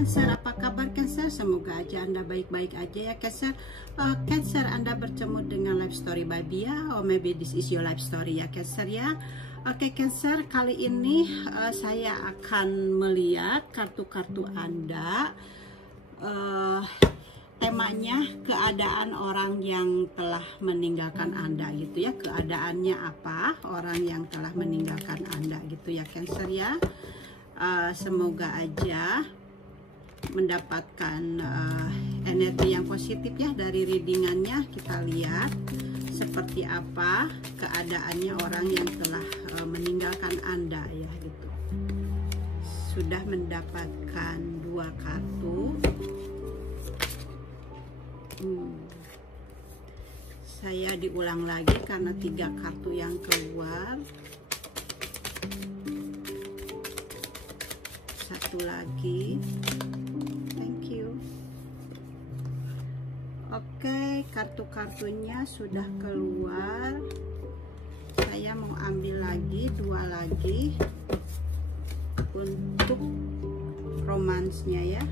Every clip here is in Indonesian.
Cancer, apa kabar Cancer? Semoga aja Anda baik-baik aja ya Cancer. Cancer, Anda bertemu dengan Life Story by Bia, or maybe this is your life story ya Cancer ya. Oke Cancer, kali ini saya akan melihat kartu-kartu Anda. Temanya keadaan orang yang telah meninggalkan Anda gitu ya. Keadaannya apa orang yang telah meninggalkan Anda gitu ya Cancer ya. Semoga aja mendapatkan energi yang positif ya dari readingannya. Kita lihat seperti apa keadaannya orang yang telah meninggalkan Anda ya gitu. Sudah mendapatkan 2 kartu. Saya diulang lagi karena 3 kartu yang keluar. Satu lagi, thank you. Oke, kartu-kartunya sudah keluar. Saya mau ambil lagi 2 lagi untuk romansnya ya.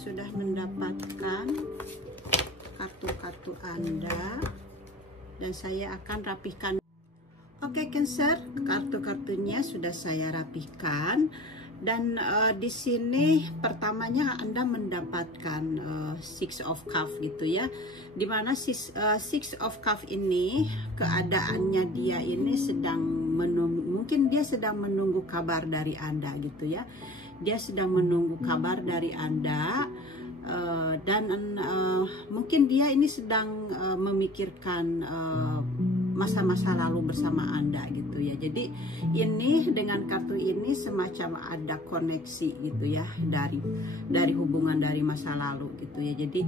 Sudah mendapatkan kartu-kartu Anda dan saya akan rapihkan. Oke Cancer, kartu-kartunya sudah saya rapihkan dan di sini pertamanya Anda mendapatkan Six of Cups gitu ya, dimana Six of Cups ini keadaannya dia ini sedang menunggu, mungkin dia sedang menunggu kabar dari Anda gitu ya. Dia sedang menunggu kabar dari Anda dan mungkin dia ini sedang memikirkan masa-masa lalu bersama Anda gitu ya. Jadi ini dengan kartu ini semacam ada koneksi gitu ya dari hubungan dari masa lalu gitu ya. Jadi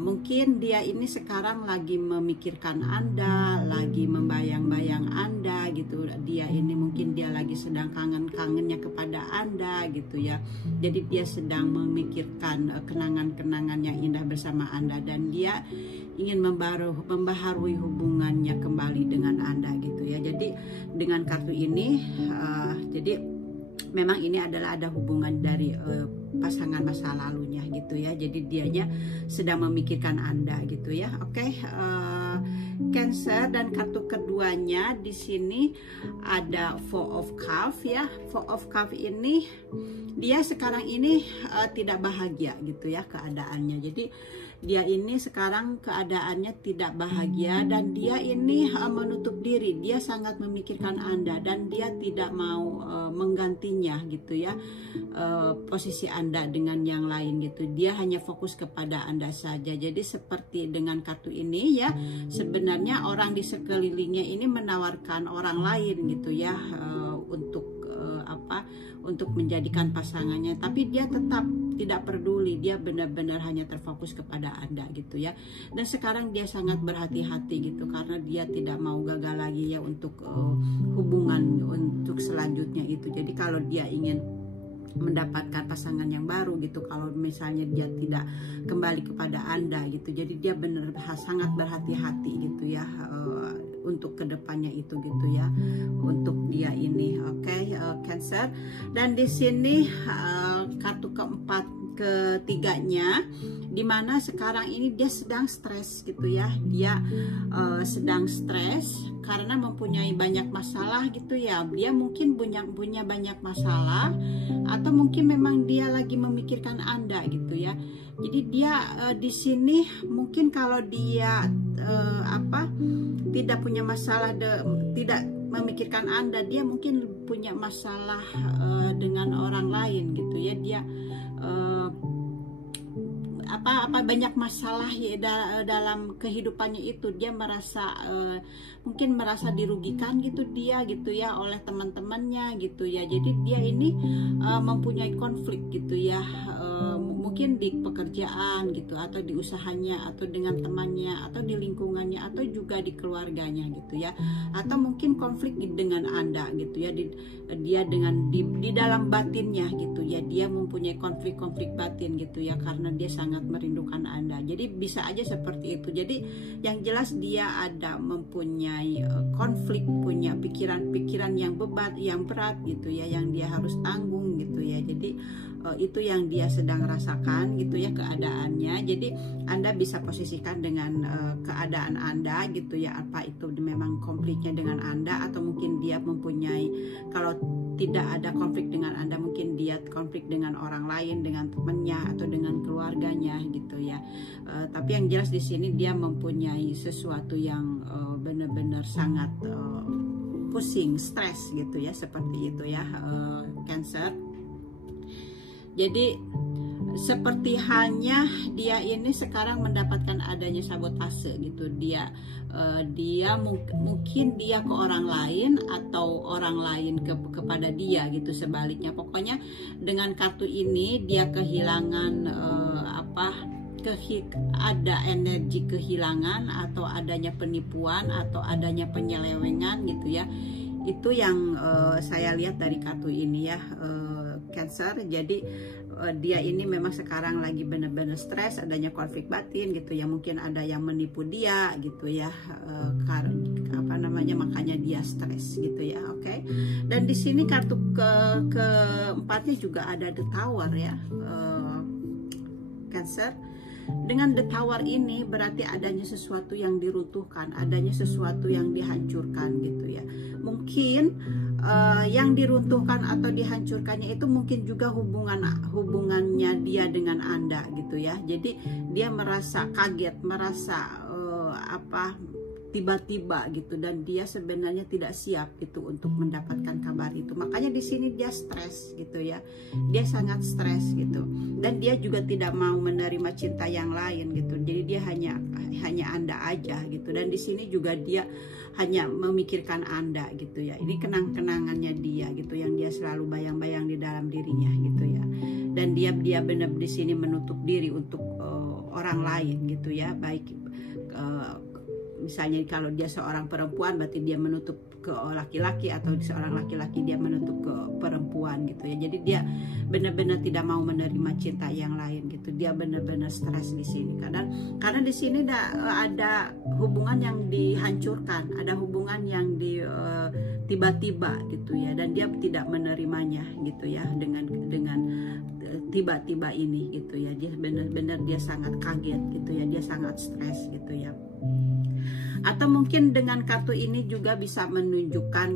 mungkin dia ini sekarang lagi memikirkan Anda, lagi membayang-bayang Anda gitu. Dia ini mungkin dia lagi sedang kangen-kangennya kepada Anda gitu ya. Jadi dia sedang memikirkan kenangan-kenangan yang indah bersama Anda dan dia ingin membaharui hubungannya kembali dengan Anda gitu ya. Jadi dengan kartu ini jadi memang ini adalah ada hubungan dari pasangan masa lalunya gitu ya. Jadi dianya sedang memikirkan Anda gitu ya. Oke, Cancer, dan kartu keduanya di sini ada Four of Cups ya. Four of Cups ini dia sekarang ini tidak bahagia gitu ya keadaannya. Jadi dia ini sekarang keadaannya tidak bahagia dan dia ini menutup diri. Dia sangat memikirkan Anda dan dia tidak mau menggantinya gitu ya, posisi Anda dengan yang lain gitu. Dia hanya fokus kepada Anda saja. Jadi seperti dengan kartu ini ya, sebenarnya orang di sekelilingnya ini menawarkan orang lain gitu ya, untuk menjadikan pasangannya, tapi dia tetap tidak peduli. Dia benar-benar hanya terfokus kepada Anda gitu ya. Dan sekarang dia sangat berhati-hati gitu karena dia tidak mau gagal lagi ya untuk hubungan untuk selanjutnya itu. Jadi kalau dia ingin mendapatkan pasangan yang baru gitu, kalau misalnya dia tidak kembali kepada Anda gitu, jadi dia benar sangat berhati-hati gitu ya untuk kedepannya itu gitu ya, untuk dia ini. Oke, Cancer, dan di sini kartu ketiganya, dimana sekarang ini dia sedang stres gitu ya. Dia sedang stres karena mempunyai banyak masalah gitu ya. Dia mungkin punya banyak masalah, atau mungkin memang dia lagi memikirkan Anda gitu ya. Jadi dia di sini mungkin kalau dia tidak punya masalah, tidak memikirkan Anda, dia mungkin punya masalah dengan orang lain gitu ya. Dia banyak masalah ya dalam kehidupannya itu. Dia merasa mungkin merasa dirugikan gitu dia gitu ya oleh teman-temannya gitu ya. Jadi dia ini mempunyai konflik gitu ya. mungkin di pekerjaan gitu, atau di usahanya, atau dengan temannya, atau di lingkungannya, atau juga di keluarganya gitu ya, atau mungkin konflik dengan Anda gitu ya, dia dengan di dalam batinnya gitu ya, dia mempunyai konflik-konflik batin gitu ya, karena dia sangat merindukan Anda. Jadi bisa aja seperti itu. Jadi yang jelas dia ada mempunyai konflik, punya pikiran-pikiran yang berat gitu ya, yang dia harus tanggung gitu ya. Jadi itu yang dia sedang rasakan gitu ya, keadaannya. Jadi Anda bisa posisikan dengan keadaan Anda gitu ya, apa itu memang konfliknya dengan Anda, atau mungkin dia mempunyai, kalau tidak ada konflik dengan Anda, mungkin dia konflik dengan orang lain, dengan temannya atau dengan keluarganya gitu ya. Tapi yang jelas di sini dia mempunyai sesuatu yang benar-benar sangat pusing, stres gitu ya, seperti itu ya, Cancer. Jadi seperti halnya dia ini sekarang mendapatkan adanya sabotase gitu, dia mungkin dia ke orang lain, atau orang lain kepada dia gitu, sebaliknya. Pokoknya dengan kartu ini dia kehilangan ada energi kehilangan, atau adanya penipuan, atau adanya penyelewengan gitu ya. Itu yang saya lihat dari kartu ini ya, Cancer. Jadi dia ini memang sekarang lagi benar-benar stres, adanya konflik batin gitu ya, mungkin ada yang menipu dia gitu ya, makanya dia stres gitu ya. Oke. Dan di sini kartu keempatnya juga ada The Tower ya, Cancer. Dengan The Tower ini berarti adanya sesuatu yang diruntuhkan, adanya sesuatu yang dihancurkan gitu ya. Mungkin yang diruntuhkan atau dihancurkannya itu mungkin juga hubungannya dia dengan Anda gitu ya. Jadi dia merasa kaget, merasa tiba-tiba gitu, dan dia sebenarnya tidak siap gitu untuk mendapatkan kabar itu. Makanya di sini dia stres gitu ya, dia sangat stres gitu, dan dia juga tidak mau menerima cinta yang lain gitu. Jadi dia hanya Anda aja gitu, dan di sini juga dia hanya memikirkan Anda gitu ya. Ini kenang-kenangannya dia gitu, yang dia selalu bayang-bayang di dalam dirinya gitu ya. Dan dia benar di sini menutup diri untuk orang lain gitu ya, baik misalnya kalau dia seorang perempuan berarti dia menutup ke laki-laki, atau seorang laki-laki dia menutup ke perempuan gitu ya. Jadi dia benar-benar tidak mau menerima cinta yang lain gitu. Dia benar-benar stres di sini. Karena di sini ada hubungan yang dihancurkan, ada hubungan yang tiba-tiba gitu ya, dan dia tidak menerimanya gitu ya, dengan tiba-tiba ini gitu ya. Dia benar-benar dia sangat kaget gitu ya, dia sangat stres gitu ya. Atau mungkin dengan kartu ini juga bisa menunjukkan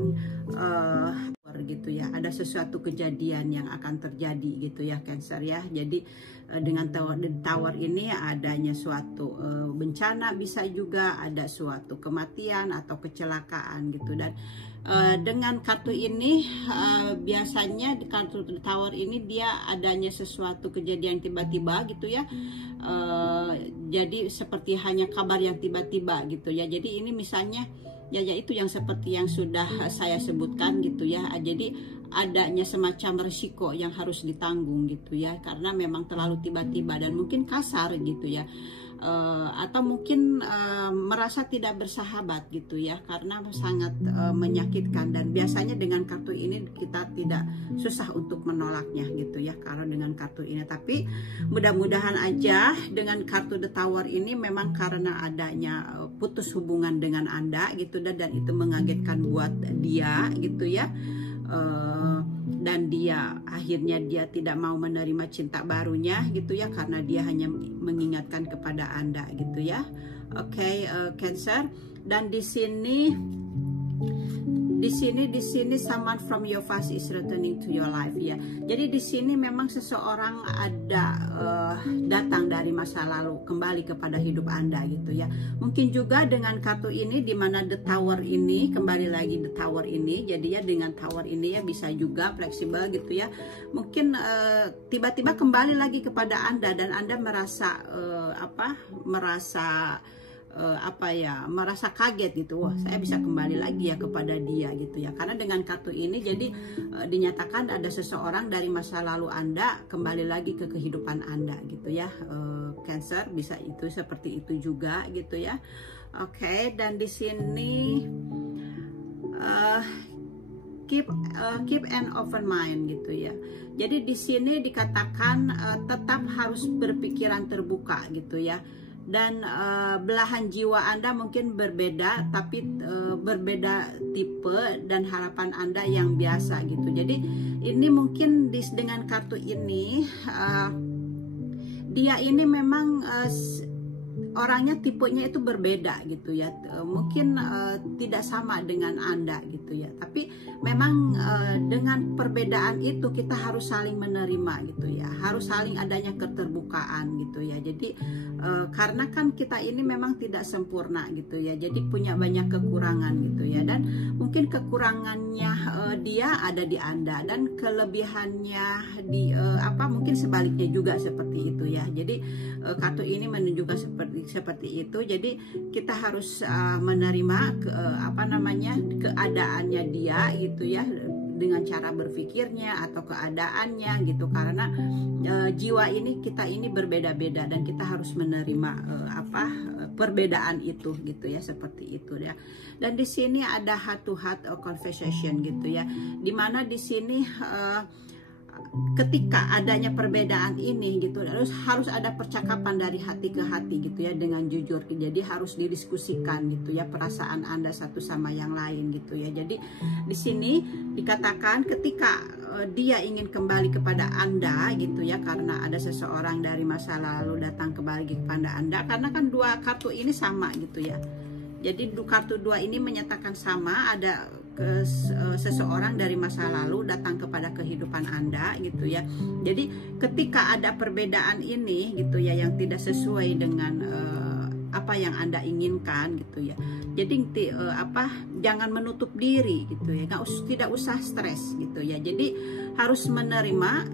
gitu ya, ada sesuatu kejadian yang akan terjadi gitu ya, Cancer ya. Jadi dengan tower ini adanya suatu bencana, bisa juga ada suatu kematian atau kecelakaan gitu. Dan dengan kartu ini biasanya di kartu tower ini dia adanya sesuatu kejadian tiba-tiba gitu ya. Jadi seperti hanya kabar yang tiba-tiba gitu ya. Jadi ini misalnya ya itu yang seperti yang sudah saya sebutkan gitu ya. Jadi adanya semacam resiko yang harus ditanggung gitu ya, karena memang terlalu tiba-tiba dan mungkin kasar gitu ya. Atau mungkin merasa tidak bersahabat gitu ya, karena sangat menyakitkan. Dan biasanya dengan kartu ini kita tidak susah untuk menolaknya gitu ya, kalau dengan kartu ini. Tapi mudah-mudahan aja dengan kartu The Tower ini memang karena adanya putus hubungan dengan Anda gitu, dan itu mengagetkan buat dia gitu ya. Dan dia akhirnya dia tidak mau menerima cinta barunya gitu ya, karena dia hanya mengingatkan kepada Anda gitu ya. Oke, Cancer. Dan di sini someone from your past is returning to your life ya. Jadi di sini memang seseorang ada datang dari masa lalu kembali kepada hidup Anda gitu ya. Mungkin juga dengan kartu ini, di mana The Tower ini, kembali lagi The Tower ini. Jadi ya dengan Tower ini ya bisa juga fleksibel gitu ya. Mungkin tiba-tiba kembali lagi kepada Anda, dan Anda merasa apa ya, merasa kaget gitu, wah saya bisa kembali lagi ya kepada dia gitu ya, karena dengan kartu ini jadi dinyatakan ada seseorang dari masa lalu Anda kembali lagi ke kehidupan Anda gitu ya. Cancer bisa itu seperti itu juga gitu ya. Oke, dan di sini keep an open mind gitu ya. Jadi di sini dikatakan tetap harus berpikiran terbuka gitu ya. Dan belahan jiwa Anda mungkin berbeda, tapi berbeda tipe dan harapan Anda yang biasa gitu. Jadi ini mungkin dengan kartu ini dia ini memang orangnya tipenya itu berbeda gitu ya, mungkin tidak sama dengan Anda gitu ya, tapi memang dengan perbedaan itu kita harus saling menerima gitu ya, harus saling adanya keterbukaan gitu ya. Jadi karena kan kita ini memang tidak sempurna gitu ya, jadi punya banyak kekurangan gitu ya, dan mungkin kekurangannya dia ada di Anda dan kelebihannya di mungkin sebaliknya juga seperti itu ya. Jadi kartu ini menunjukkan seperti itu. Jadi kita harus menerima keadaannya dia gitu ya, dengan cara berpikirnya atau keadaannya gitu, karena jiwa ini kita ini berbeda-beda dan kita harus menerima perbedaan itu gitu ya, seperti itu ya. Dan di sini ada heart to heart conversation gitu ya, dimana di sini ketika adanya perbedaan ini gitu, harus ada percakapan dari hati ke hati gitu ya, dengan jujur. Jadi harus didiskusikan gitu ya perasaan Anda satu sama yang lain gitu ya. Jadi di sini dikatakan ketika dia ingin kembali kepada Anda gitu ya, karena ada seseorang dari masa lalu datang kembali kepada Anda, karena kan dua kartu ini sama gitu ya. Jadi kartu dua ini menyatakan sama, ada seseorang dari masa lalu datang kepada kehidupan Anda gitu ya. Jadi ketika ada perbedaan ini gitu ya, yang tidak sesuai dengan apa yang Anda inginkan gitu ya, jadi jangan menutup diri gitu ya, tidak usah stres gitu ya. Jadi harus menerima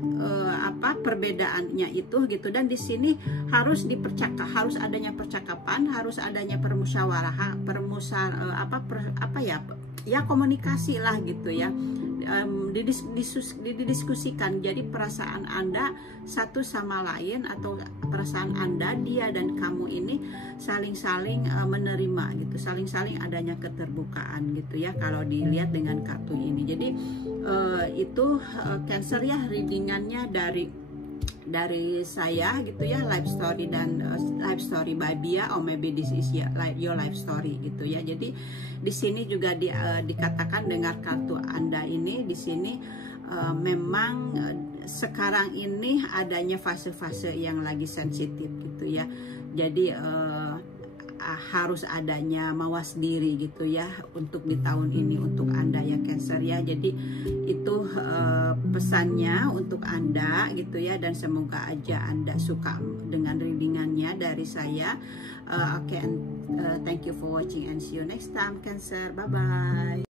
perbedaannya itu gitu, dan di sini harus harus adanya percakapan, harus adanya permusyawarahan, komunikasi lah gitu ya, didiskusikan. Jadi perasaan Anda satu sama lain, atau perasaan Anda, dia dan kamu ini saling-saling menerima gitu, saling-saling adanya keterbukaan gitu ya, kalau dilihat dengan kartu ini. Jadi itu Cancer ya, readingannya dari saya gitu ya, life story dan life story by Bia, or maybe this is your life story gitu ya. Jadi di sini juga dikatakan dengar kartu Anda ini di sini memang sekarang ini adanya fase-fase yang lagi sensitif gitu ya. Jadi harus adanya mawas diri gitu ya untuk di tahun ini untuk Anda ya Cancer ya. Jadi itu pesannya untuk Anda gitu ya, dan semoga aja Anda suka dengan readingannya dari saya. Thank you for watching and see you next time Cancer. Bye bye.